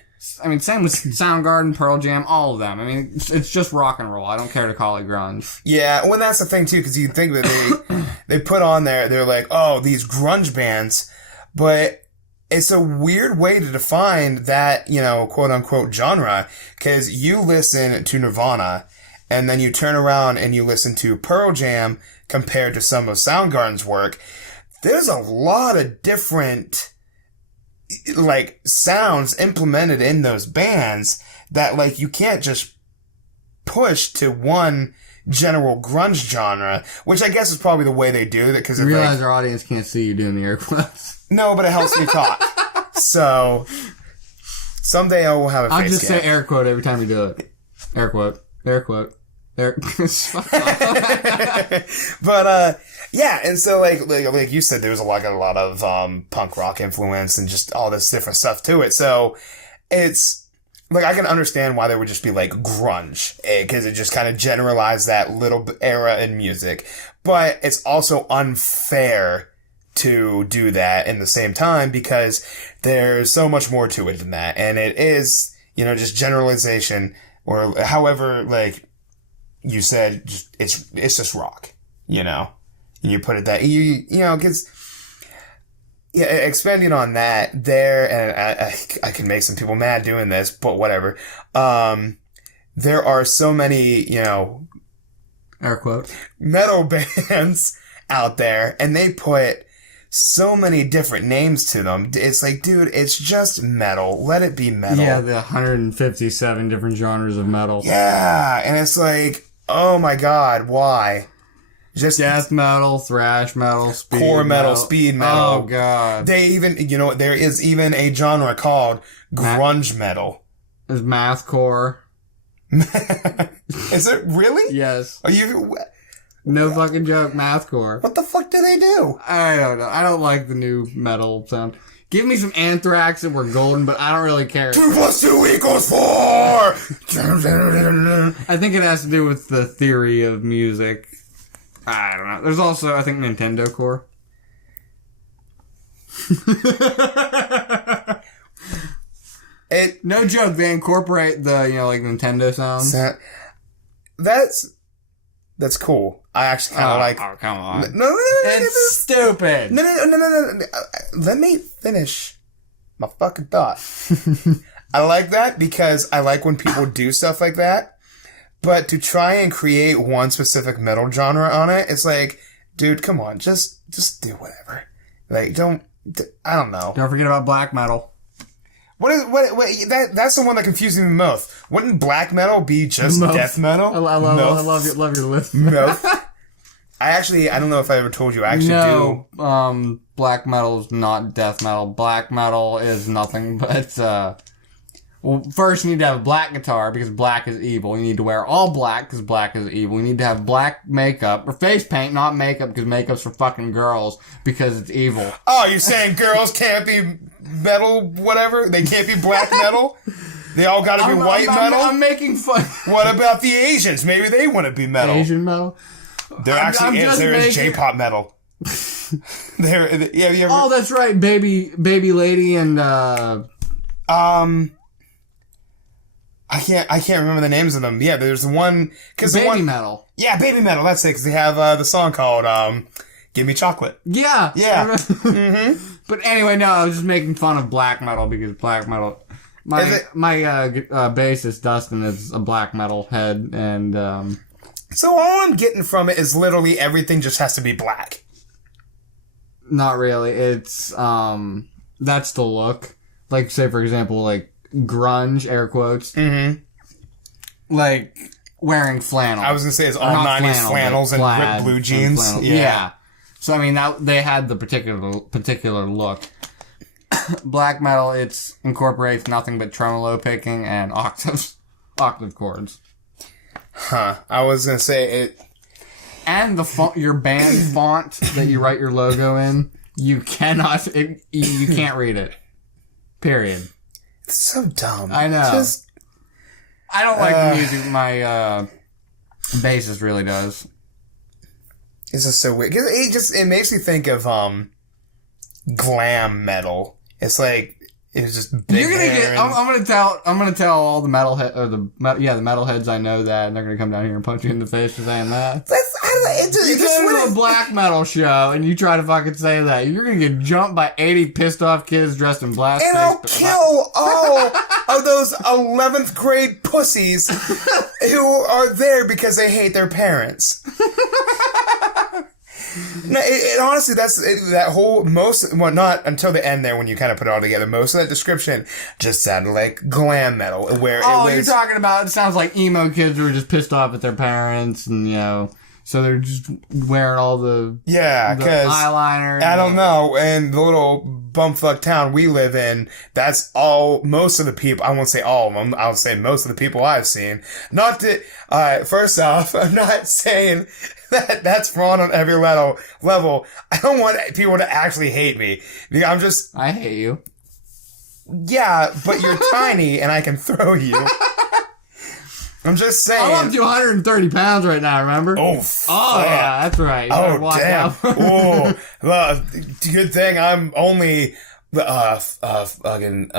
I mean, same with Soundgarden, Pearl Jam, all of them. I mean, it's just rock and roll. I don't care to call it grunge. Yeah, well, that's the thing, too, because you think that they put on there, they're like, oh, these grunge bands, but it's a weird way to define that, you know, quote-unquote genre, because you listen to Nirvana, and then you turn around and you listen to Pearl Jam compared to some of Soundgarden's work. There's a lot of different, like, sounds implemented in those bands that, like, you can't just push to one general grunge genre, which I guess is probably the way they do it, because you realize our audience can't see you doing the air quotes. No, but it helps me talk. So, someday I will have a face I'll just cam. say air quote every time you do it. Air quote. Air quote. Air But, yeah, and so, like you said, there's a lot of, punk rock influence and just all this different stuff to it. So, it's, like, I can understand why there would just be, like, grunge, because it just kind of generalized that little era in music. But it's also unfair to do that in the same time, because there's so much more to it than that. And it is, you know, just generalization, or however, like you said, just, it's just rock, you know? You put it that, you know, because, yeah, expanding on that there, and I can make some people mad doing this, but whatever. There are so many, you know, air quote, metal bands out there, and they put so many different names to them. It's like, dude, it's just metal. Let it be metal. Yeah, the 157 different genres of metal. Yeah, and it's like, oh my god, why? Just death metal, thrash metal, speed core metal, speed metal. Oh god. They even, you know, there is even a genre called grunge metal. There's mathcore. Is it really? Yes. Are you? No fucking joke, mathcore. What the fuck do they do? I don't know. I don't like the new metal sound. Give me some Anthrax and we're golden, but I don't really care. 2 + 2 = 4! I think it has to do with the theory of music. I don't know. There's also, I think, Nintendo Core. No joke, they incorporate the, you know, like, Nintendo sounds. That's cool. I actually kind of like... Oh, come on. No. It's stupid. No. Let me finish my fucking thought. I like that because I like when people do stuff like that. But to try and create one specific metal genre on it, it's like, dude, come on, just do whatever. Like, I don't know. Don't forget about black metal. That's the one that confuses me most. Wouldn't black metal be just death metal? I love your list. I don't know if I ever told you, I actually do. Black metal is not death metal. Black metal is nothing but, well, first you need to have a black guitar because black is evil. You need to wear all black because black is evil. You need to have black makeup, or face paint, not makeup, because makeup's for fucking girls because it's evil. Oh, you're saying girls can't be metal, whatever? They can't be black metal? They all gotta be white metal? I'm making fun. What about the Asians? Maybe they want to be metal. Asian metal? There actually is. There is J-pop metal. Oh, that's right. Baby Lady and, I can't remember the names of them. Yeah, there's one... Baby metal. Yeah, baby metal, that's it, because they have the song called, Give Me Chocolate. Yeah. Yeah. Mm-hmm. But anyway, no, I was just making fun of black metal because black metal... My bassist, Dustin, is a black metal head, and, So all I'm getting from it is literally everything just has to be black. Not really. It's, that's the look. Like, say, for example, like, grunge, air quotes. Mm-hmm. like wearing flannel. I was gonna say it's all 90s flannels and ripped blue jeans. Yeah. So I mean, they had the particular look. Black metal, it incorporates nothing but tremolo picking and octave chords. Huh. I was gonna say it. And your band font that you write your logo in, you can't read it. Period. It's so dumb. I know. I don't like the music my bassist really does. It's just so weird. 'Cause it makes me think of glam metal. It's like it's just big. You're gonna get. I'm gonna tell all the the metalheads I know that, and they're gonna come down here and punch you in the face for saying that. You go to a black metal show and you try to fucking say that, you're gonna get jumped by 80 pissed off kids dressed in black. And I'll kill all of those 11th grade pussies who are there because they hate their parents. No, honestly, that whole not until the end there when you kind of put it all together. Most of that description just sounded like glam metal. You're talking about, it sounds like emo kids who are just pissed off at their parents and, so they're just wearing all the eyeliner. I don't know. And the little bumfuck town we live in, that's most of the people, I won't say all of them, I'll say most of the people I've seen. First off, I'm not saying that's wrong on every level. I don't want people to actually hate me. I hate you. Yeah, but you're tiny and I can throw you. I'm just saying. I'm up to 130 pounds right now, remember? Oh, yeah, that's right. Damn. Oh, good thing I'm only, retarded?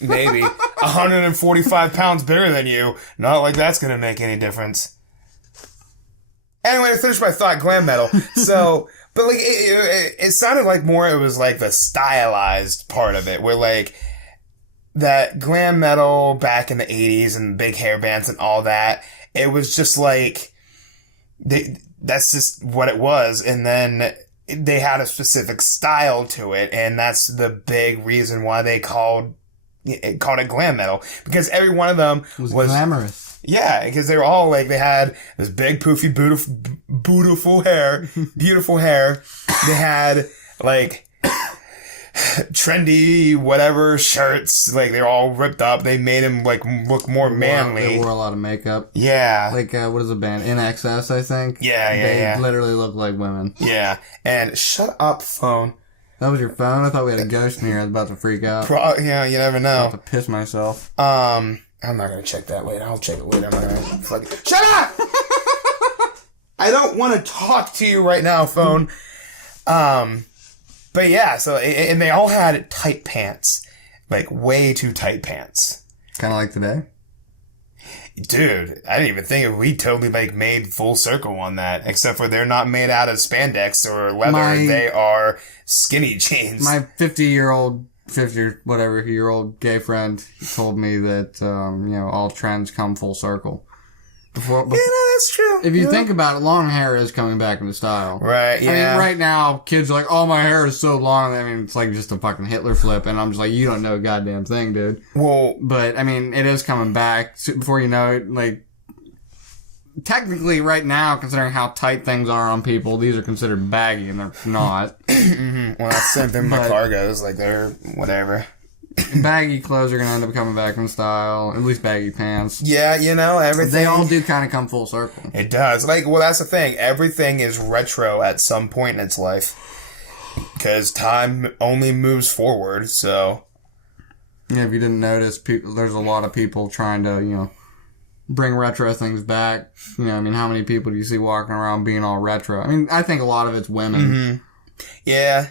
Maybe 145 pounds bigger than you. Not like that's gonna make any difference. Anyway, to finish my thought, glam metal. So, but like, it sounded like more, it was like the stylized part of it, where like, that glam metal back in the 80s and big hair bands and all that, it was just like, that's just what it was. And then they had a specific style to it, and that's the big reason why they called it glam metal, because every one of them was glamorous. Yeah, because they were all like, they had this big poofy beautiful hair. They had like trendy whatever shirts, like they're all ripped up. They made him like look more manly. They wore a lot of makeup. Yeah. Like what is the band? In Excess, I think. Yeah. They literally look like women. Yeah. And shut up, phone. That was your phone? I thought we had a ghost in here. I was about to freak out. Yeah, you never know. I'm about to piss myself. I'm not gonna check that later. I'll check it later. I'm not gonna fucking shut up. I don't want to talk to you right now, phone. But yeah, so, and they all had tight pants. Like, way too tight pants. Kind of like today? Dude, I didn't even think of, we totally, like, made full circle on that. Except for they're not made out of spandex or leather. They are skinny jeans. My 50-year-old gay friend told me that, all trends come full circle. Yeah, that's true. If you think about it, long hair is coming back into style. Right, yeah. I mean, right now, kids are like, oh, my hair is so long. I mean, it's like just a fucking Hitler flip. And I'm just like, you don't know a goddamn thing, dude. Well. But, I mean, it is coming back. Before you know it, like, technically right now, considering how tight things are on people, these are considered baggy, and they're not. Mm-hmm. Well, that's the same thing with my cargos. Like, they're whatever. Baggy clothes are going to end up coming back in style. At least baggy pants. Yeah, everything. They all do kind of come full circle. It does. Like, well, that's the thing. Everything is retro at some point in its life. Because time only moves forward, so. Yeah, if you didn't notice, there's a lot of people trying to, bring retro things back. I mean, how many people do you see walking around being all retro? I mean, I think a lot of it's women. Mm-hmm. Yeah.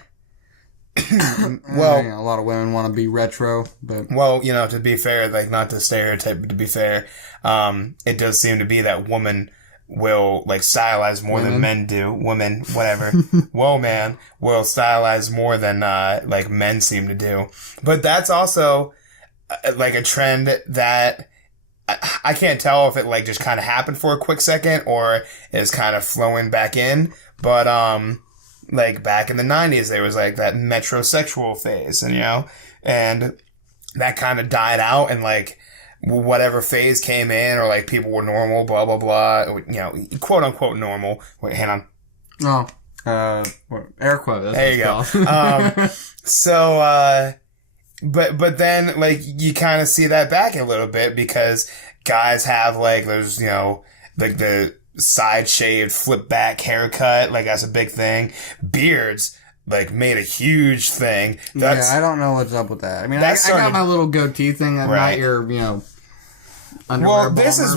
Well, a lot of women want to be retro, but to be fair, like not to stereotype, but to be fair, it does seem to be that woman will like stylize more than men do. Women, whatever. Man will stylize more than like men seem to do. But that's also like a trend that I can't tell if it like just kind of happened for a quick second or is kind of flowing back in. But like back in the 90s, there was like that metrosexual phase, and that kind of died out and like whatever phase came in or like people were normal, blah, blah, blah, you know, quote unquote normal. Wait, hang on. Oh, air quote. That's there you go. So, but then like you kind of see that back a little bit because guys have like those, you know, like the side shaved flip back haircut. Like that's a big thing. Beards like made a huge thing. Yeah, I don't know what's up with that. I mean, I got my little goatee thing. That not your, you know, underwear. Well, this is.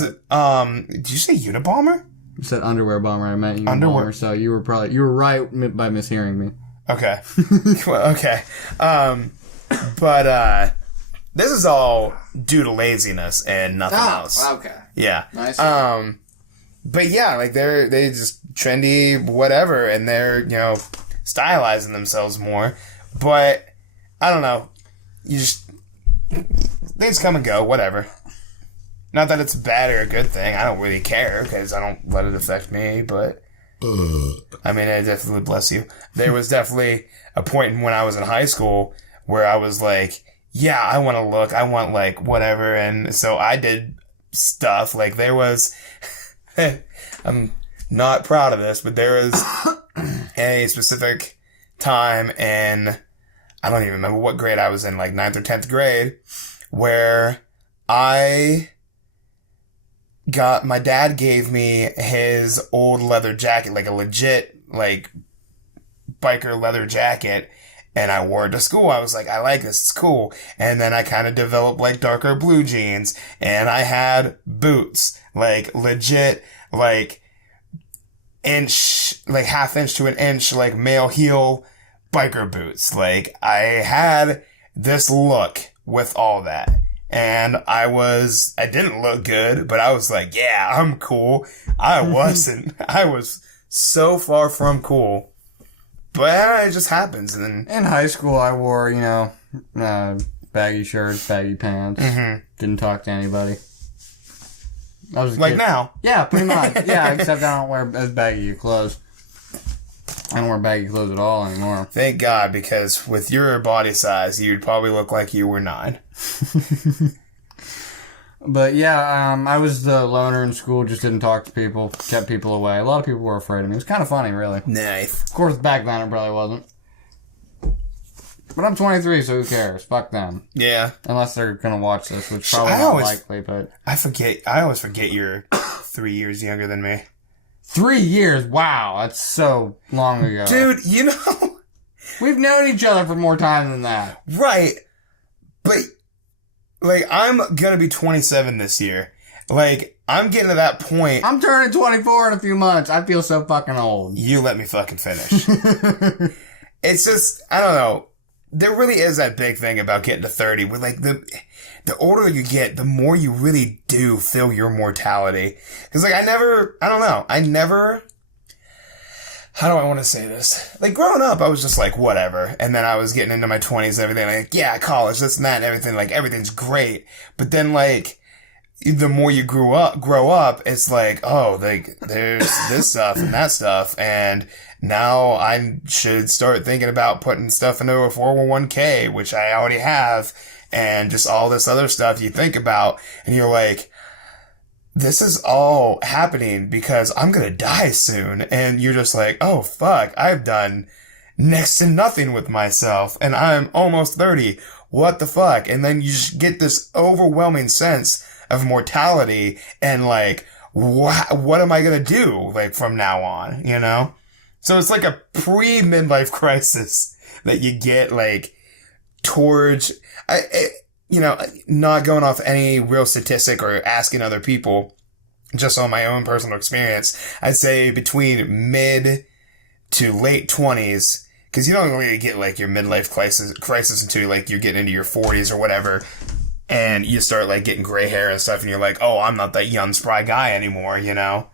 Did you say Unabomber? You said underwear bomber. I meant Unabomber. So you were right by mishearing me. Okay. Well, okay. But this is all due to laziness and nothing else. Okay. Yeah. Nice. But yeah, like they just trendy whatever, and they're, you know, stylizing themselves more. But I don't know. Things come and go, whatever. Not that it's bad or a good thing. I don't really care because I don't let it affect me. But I mean, I definitely, bless you. There was definitely a point when I was in high school where I was like, yeah, I want to look. I want like whatever. And so I did stuff. Like there was, I'm not proud of this, but there was a specific time in, I don't even remember what grade I was in, like 9th or 10th grade, where my dad gave me his old leather jacket, like a legit, like, biker leather jacket, and I wore it to school. I was like, I like this, it's cool. And then I kind of developed, like, darker blue jeans, and I had boots, like, legit, like, half inch to an inch, like, male heel biker boots. Like, I had this look with all that. And I didn't look good, but I was like, yeah, I'm cool. I wasn't. I was so far from cool. But it just happens. And in high school, I wore, you know, baggy shirts, baggy pants. Mm-hmm. Didn't talk to anybody. I was like now? Yeah, pretty much. Yeah, except I don't wear as baggy clothes. I don't wear baggy clothes at all anymore. Thank God, because with your body size, you'd probably look like you were 9. But yeah, I was the loner in school, just didn't talk to people, kept people away. A lot of people were afraid of me. It was kind of funny, really. Nice. Of course, back then it probably wasn't. But I'm 23, so who cares? Fuck them. Yeah. Unless they're going to watch this, which probably not likely, but... I always forget you're 3 years younger than me. 3 years? Wow, that's so long ago. Dude, you know... We've known each other for more time than that. Right. But, like, I'm gonna be 27 this year. Like, I'm getting to that point... I'm turning 24 in a few months. I feel so fucking old. You let me fucking finish. It's just, I don't know. There really is that big thing about getting to 30 where, like, the older you get, the more you really do feel your mortality. Cause like, I don't know. How do I want to say this? Like, growing up, I was just like, whatever. And then I was getting into my 20s and everything. Like, yeah, college, this and that and everything. Like, everything's great. But then, like, the more you grow up, it's like, oh, like, there's this stuff and that stuff. And now I should start thinking about putting stuff into a 401k, which I already have. And just all this other stuff you think about. And you're like, this is all happening because I'm going to die soon. And you're just like, oh, fuck, I've done next to nothing with myself. And I'm almost 30. What the fuck? And then you just get this overwhelming sense of mortality and like, what am I going to do like from now on, you know? So it's like a pre-midlife crisis that you get like towards, you know, not going off any real statistic or asking other people, just on my own personal experience, I'd say between mid to late 20s, because you don't really get like your midlife crisis until like you're getting into your 40s or whatever, and you start like getting gray hair and stuff, and you're like, oh, I'm not that young spry guy anymore, you know,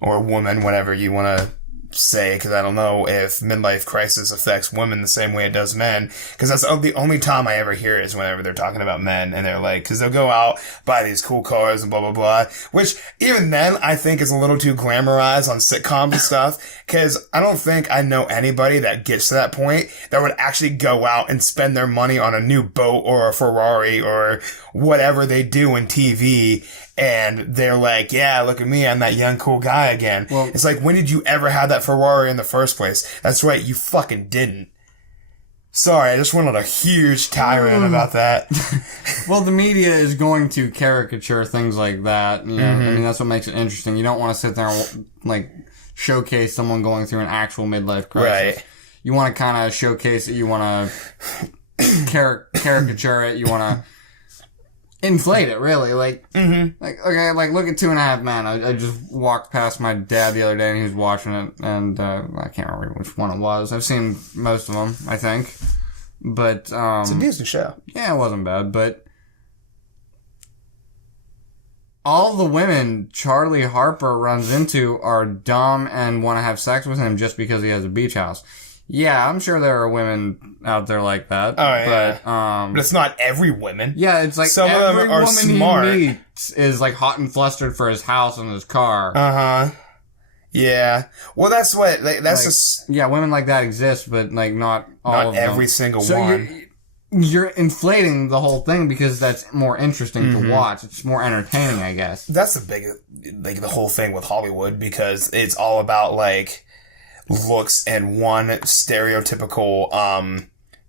or woman, whatever you want to say, because I don't know if midlife crisis affects women the same way it does men, because that's the only time I ever hear it is whenever they're talking about men, and they're like, because they'll go out, buy these cool cars and blah, blah, blah, which even then I think is a little too glamorized on sitcoms and stuff, Because I don't think I know anybody that gets to that point that would actually go out and spend their money on a new boat or a Ferrari or whatever they do in TV. And they're like, yeah, look at me. I'm that young, cool guy again. Well, it's like, when did you ever have that Ferrari in the first place? That's right. You fucking didn't. Sorry, I just went on a huge tirade about that. Well, the media is going to caricature things like that. You know? I mean, that's what makes it interesting. You don't want to sit there and, like, showcase someone going through an actual midlife crisis. Right. You want to kind of showcase it. You want to caricature it. You want to inflate it, really. Like, okay, like, look at 2.5 Men. I just walked past my dad the other day and he was watching it, and I can't remember which one it was. I've seen most of them, I think. But, it's a decent show. Yeah, it wasn't bad, but all the women Charlie Harper runs into are dumb and want to have sex with him just because he has a beach house. Yeah, I'm sure there are women out there like that. Oh, yeah. But it's not every woman. Yeah, it's like some every of them are smart. He meets is like hot and flustered for his house and his car. Uh-huh. Yeah. Well, that's what, yeah, women like that exist, but like not all of them. Not every single one. You're inflating the whole thing because that's more interesting to watch. It's more entertaining, I guess. That's the big, like, the whole thing with Hollywood, because it's all about, like, looks and one stereotypical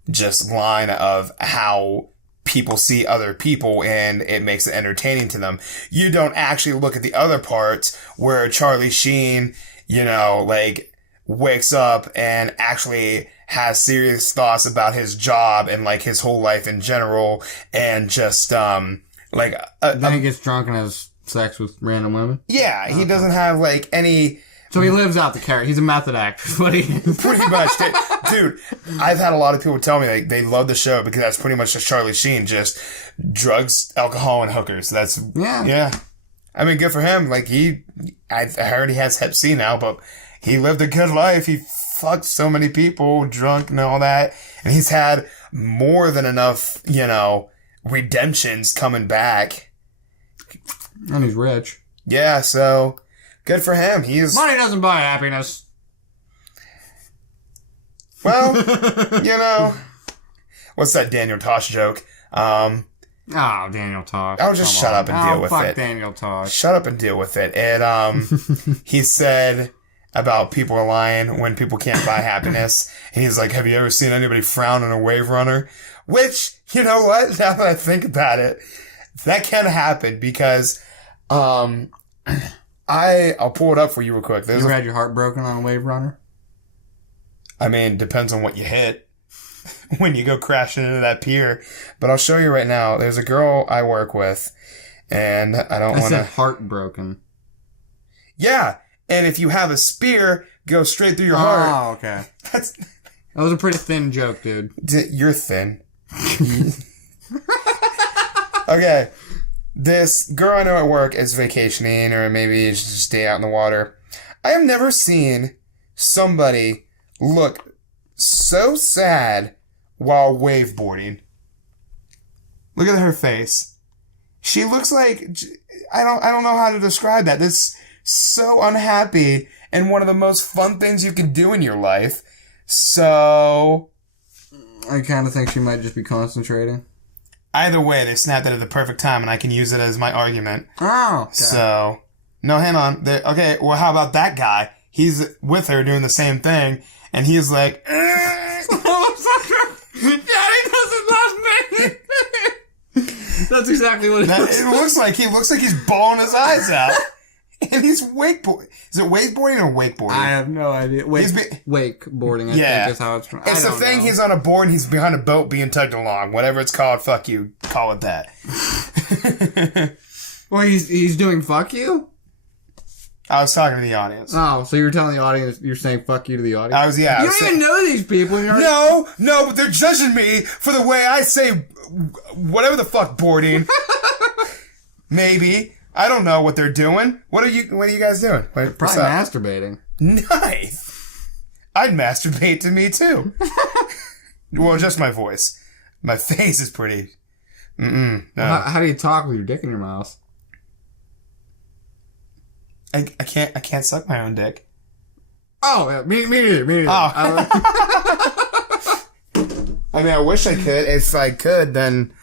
just line of how people see other people, and it makes it entertaining to them. You don't actually look at the other parts where Charlie Sheen, you know, like, wakes up and actually has serious thoughts about his job and, like, his whole life in general, and just then he gets drunk and has sex with random women. Yeah, he doesn't have, like, any. So he lives out the character. He's a method actor. Pretty much. Dude, I've had a lot of people tell me they love the show because that's pretty much just Charlie Sheen, just drugs, alcohol, and hookers. That's, yeah. I mean, good for him. Like, I heard he has Hep C now, but he lived a good life. He fucked so many people, drunk and all that. And he's had more than enough, you know, redemptions coming back. And he's rich. Yeah, so good for him. Money doesn't buy happiness. Well, you know, what's that Daniel Tosh joke? Daniel Tosh. I'll just shut up and deal with it. Fuck Daniel Tosh. Shut up and deal with it. And he said about people are lying when people can't buy happiness. And he's like, have you ever seen anybody frown on a wave runner? Which, you know what? Now that I think about it, that can happen because I'll pull it up for you real quick. You ever had your heart broken on a wave runner? I mean, depends on what you hit when you go crashing into that pier. But I'll show you right now. There's a girl I work with, and I don't want to. I said heartbroken. Yeah, and if you have a spear, go straight through your heart. Oh, okay. That was a pretty thin joke, dude. You're thin. Okay. This girl I know at work is vacationing, or maybe she's just stay out in the water. I have never seen somebody look so sad while waveboarding. Look at her face. She looks like, I don't know how to describe that. This so unhappy and one of the most fun things you can do in your life. So I kind of think she might just be concentrating. Either way, they snapped it at the perfect time, and I can use it as my argument. Oh, okay. So, no, hang on. Okay, well, how about that guy? He's with her doing the same thing, and he's like, Daddy doesn't love me. That's exactly what it looks like. He looks like he's bawling his eyes out. And he's wakeboarding. Is it wakeboarding or wakeboarding? I have no idea. Wakeboarding, I think is how it's pronounced. It's the thing, he's on a board and he's behind a boat being tugged along. Whatever it's called, fuck you. Call it that. Well, he's doing fuck you? I was talking to the audience. Oh, so you were telling the audience, you're saying fuck you to the audience? I was, yeah. You don't even know these people. No, but they're judging me for the way I say whatever the fuck boarding. Maybe. I don't know what they're doing. What are you guys doing? Probably masturbating. Nice. I'd masturbate to me too. Well, just my voice. My face is pretty. No. How do you talk with your dick in your mouth? I can't suck my own dick. Oh, yeah, me neither. Oh. I mean, I wish I could. If I could, then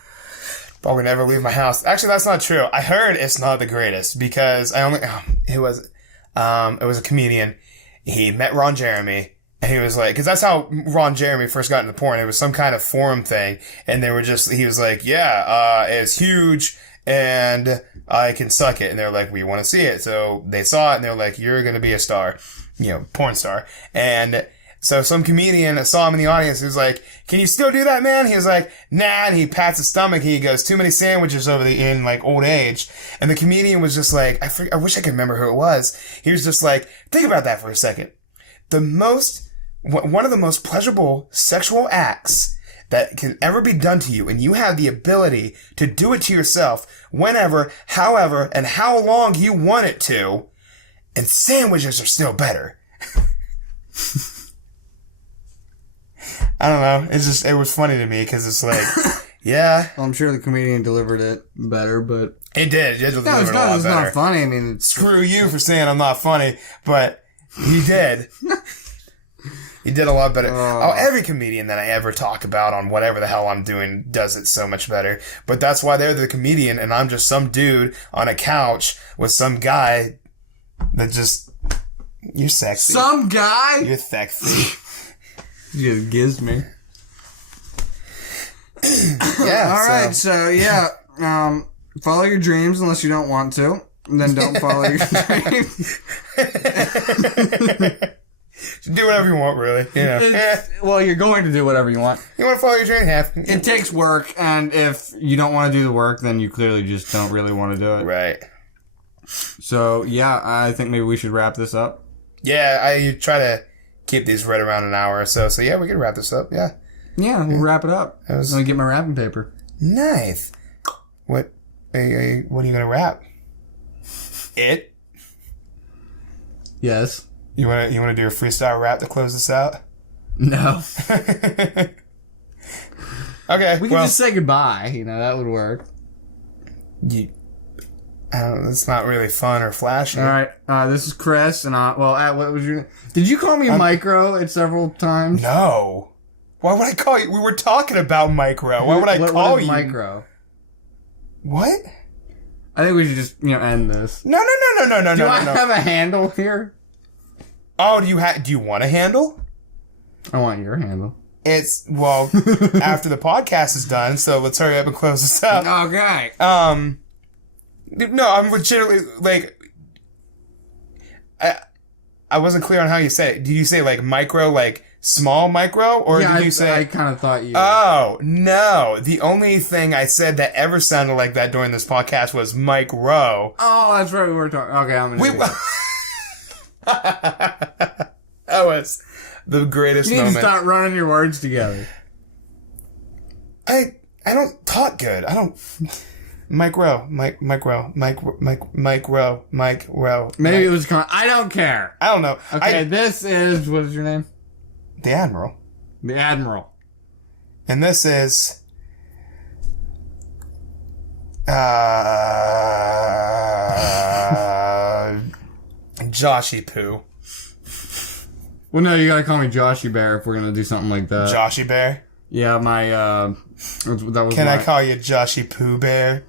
probably never leave my house. Actually, that's not true. I heard it's not the greatest because it was a comedian. He met Ron Jeremy, and he was like, because that's how Ron Jeremy first got into porn. It was some kind of forum thing, and he was like, yeah, it's huge, and I can suck it. And they're like, we want to see it. So they saw it, and they're like, you're going to be a star, porn star. And so some comedian saw him in the audience. He was like, can you still do that, man? He was like, nah. And he pats his stomach. He goes, too many sandwiches in like old age. And the comedian was just like, I wish I could remember who it was. He was just like, think about that for a second. One of the most pleasurable sexual acts that can ever be done to you, and you have the ability to do it to yourself whenever, however, and how long you want it to, and sandwiches are still better. I don't know. It was funny to me because it's like, yeah. Well, I'm sure the comedian delivered it better, but It did. It delivered it a lot better. It's not funny. I mean, Screw you for saying I'm not funny, but he did. He did a lot better. Every comedian that I ever talk about on whatever the hell I'm doing does it so much better. But that's why they're the comedian, and I'm just some dude on a couch with some guy that just... You're sexy. Some guy? You're sexy. You just gives me. Yeah. Alright, so yeah. Follow your dreams unless you don't want to. And then don't follow your dreams. Do whatever you want, really. Well, you're going to do whatever you want. You want to follow your dream? It takes work, and if you don't want to do the work, then you clearly just don't really want to do it. Right. So, yeah, I think maybe we should wrap this up. Yeah, I try to keep these right around an hour or so. So, yeah, we can wrap this up. Yeah. Yeah, we'll wrap it up. I'm going to get my wrapping paper. Nice. What are you going to wrap? It? Yes. You want to do a freestyle rap to close this out? No. Okay. We can just say goodbye. That would work. It's not really fun or flashy. All right. This is Chris, and what was your? Did you call me Mike Rowe at several times? No. Why would I call you? We were talking about Mike Rowe. Why would I call you Mike Rowe? What? I think we should just end this. No. Do I have a handle here? Oh, do you want a handle? I want your handle. It's after the podcast is done, so let's hurry up and close this up. Okay. No, I'm legitimately I wasn't clear on how you say it. Did you say like micro, like small micro, or did you say? I kind of thought you. Oh no! The only thing I said that ever sounded like that during this podcast was Mike Rowe. Oh, that's right. We were talking. Okay, I'm gonna. That was the greatest moment. You need to start running your words together. I don't talk good. I don't. Mike Rowe. Mike Rowe. Maybe it was I don't care. I don't know. Okay, this is, what is your name? The Admiral. The Admiral. And this is Joshy Poo. Well, no, you gotta call me Joshy Bear if we're gonna do something like that. Joshy Bear? Yeah, that was Can I call you Joshy Poo Bear?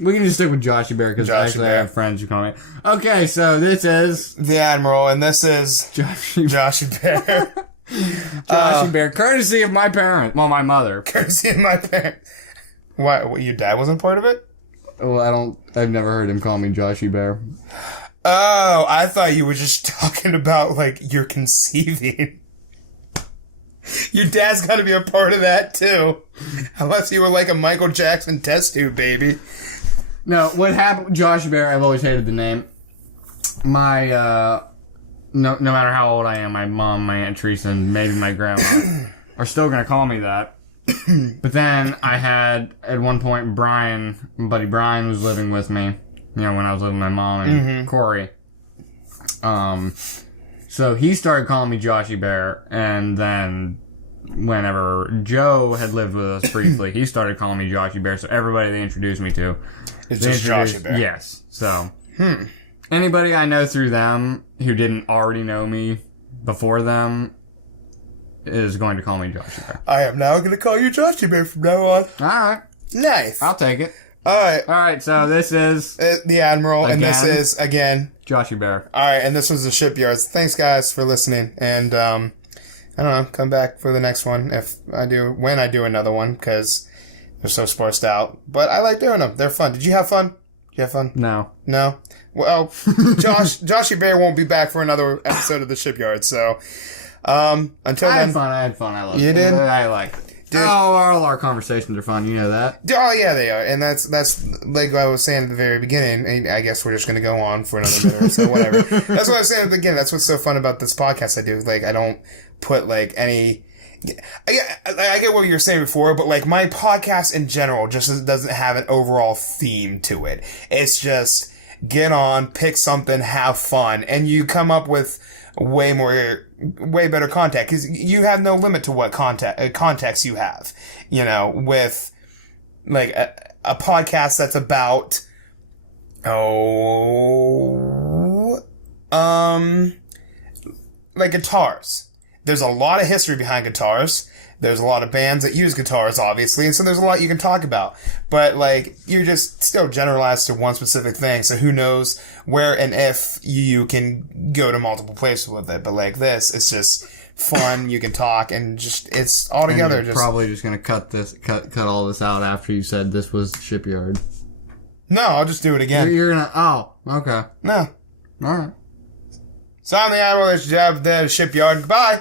We can just stick with Joshy Bear, because actually I have friends who call me. Okay, so this is... The Admiral, and this is... Joshy Bear. Joshy Bear, courtesy of my parents. Well, my mother. Courtesy of my parents. What, your dad wasn't part of it? Well, I've never heard him call me Joshy Bear. Oh, I thought you were just talking about, like, your conceiving. Your dad's got to be a part of that, too. Unless you were like a Michael Jackson test tube baby. No, what happened with Joshy Bear, I've always hated the name. My, no matter how old I am, my mom, my Aunt Teresa, and maybe my grandma are still going to call me that. But then I had, at one point, my buddy Brian was living with me. When I was living with my mom and Corey. So he started calling me Joshy Bear, and then whenever Joe had lived with us briefly, he started calling me Joshy Bear, so everybody they introduced me to... It's just Joshy Bear. Yes, so... Anybody I know through them who didn't already know me before them is going to call me Joshy Bear. I am now going to call you Joshy Bear from now on. Alright. Nice. I'll take it. Alright, so this is... the Admiral, again, and this is, again... Joshy Bear. Alright, and this was the Shipyards. Thanks, guys, for listening, and, I don't know, come back for the next one when I do another one, because they're so sparsed out. But I like doing them. They're fun. Did you have fun? Did you have fun? No. No? Well, Joshy Bear won't be back for another episode of the Shipyard, so... until I then... had fun. I loved it. You did? I like it. Dude. All our conversations are fun. You know that? Oh, yeah, they are. And that's like I was saying at the very beginning. And I guess we're just going to go on for another minute or so, whatever. That's what I was saying at the beginning. That's what's so fun about this podcast I do. Like, I don't put, like, any... I get what you were saying before, but, like, my podcast in general just doesn't have an overall theme to it. It's just get on, pick something, have fun, and you come up with way better content, because you have no limit to what context you have, you know, with like a podcast that's about like guitars. There's a lot of history behind guitars. There's a lot of bands that use guitars, obviously, and so there's a lot you can talk about. But, like, you're just still generalized to one specific thing, so who knows where and if you can go to multiple places with it. But, like, this, it's just fun, you can talk, and just, it's all together. And you're probably just going to cut all this out after you said this was Shipyard. No, I'll just do it again. You're going to, okay. No. Alright. So I'm the Admiral, that's the Shipyard. Goodbye!